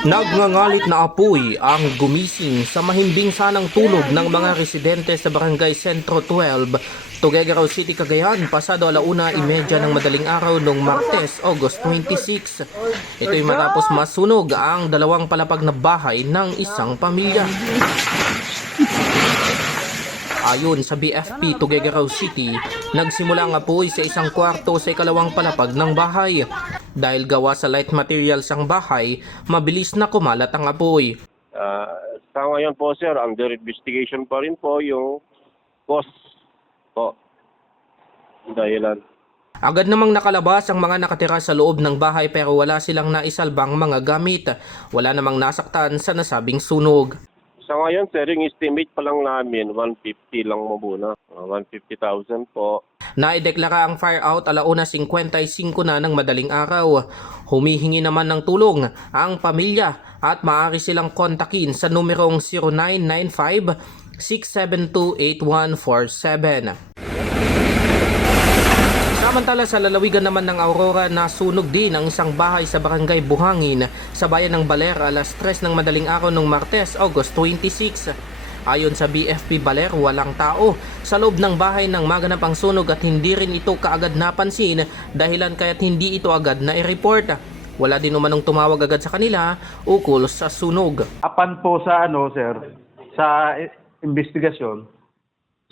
Nagngangalit na apoy ang gumising sa mahimbing sanang tulog ng mga residente sa Barangay Sentro 12, Tuguegarao City, Cagayan, pasado 1:30 ng madaling araw noong Martes, August 26. Ito'y matapos masunog ang dalawang palapag na bahay ng isang pamilya. Ayon sa BFP Tuguegarao City, nagsimula ang apoy sa isang kwarto sa ikalawang palapag ng bahay. Dahil gawa sa light materials ang bahay, mabilis na kumalat ang apoy. Sa ngayon po sir, under investigation pa rin po yung cause po. Dahilan. Agad namang nakalabas ang mga nakatira sa loob ng bahay pero wala silang naisalbang mga gamit. Wala namang nasaktan sa nasabing sunog. Sa ngayon sir, yung estimate pa lang namin, 150 lang mabuna. 150,000 po. Naideklara ang fire out 1:55 na ng madaling araw. Humihingi naman ng tulong ang pamilya at maaari silang kontakin sa numerong 0995-672-8147. Samantala sa lalawigan naman ng Aurora, nasunog din ang isang bahay sa Barangay Buhangin sa bayan ng Baler 3:00 ng madaling araw noong Martes, August 26. Ayon sa BFP Baler, walang tao sa loob ng bahay nang maganap ang sunog at hindi rin ito kaagad napansin dahilan kaya't hindi ito agad na i-report. Wala din umanong tumawag agad sa kanila ukol sa sunog. Apan po sa sir, sa investigasyon,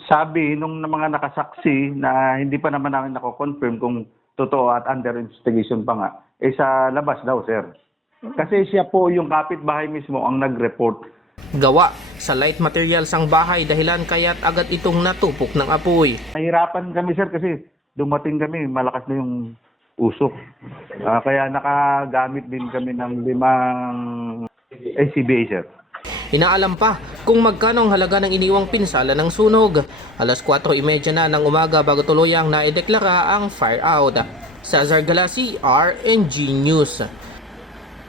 sabi nung mga nakasaksi na hindi pa naman namin nako-confirm kung totoo at under investigation pa nga, sa labas daw sir. Kasi siya po yung kapitbahay mismo ang nag-report. Gawa sa light materials ang bahay dahilan kaya't agad itong natupok ng apoy. Nahirapan kami sir kasi dumating kami, malakas na yung usok. Kaya nakagamit din kami ng 5 ACBA sir. Inaalam pa kung magkano ang halaga ng iniwang pinsala ng sunog. 4:30 na ng umaga bago tuluyang naideklara ang fire out. Cesar Galasi, RNG News.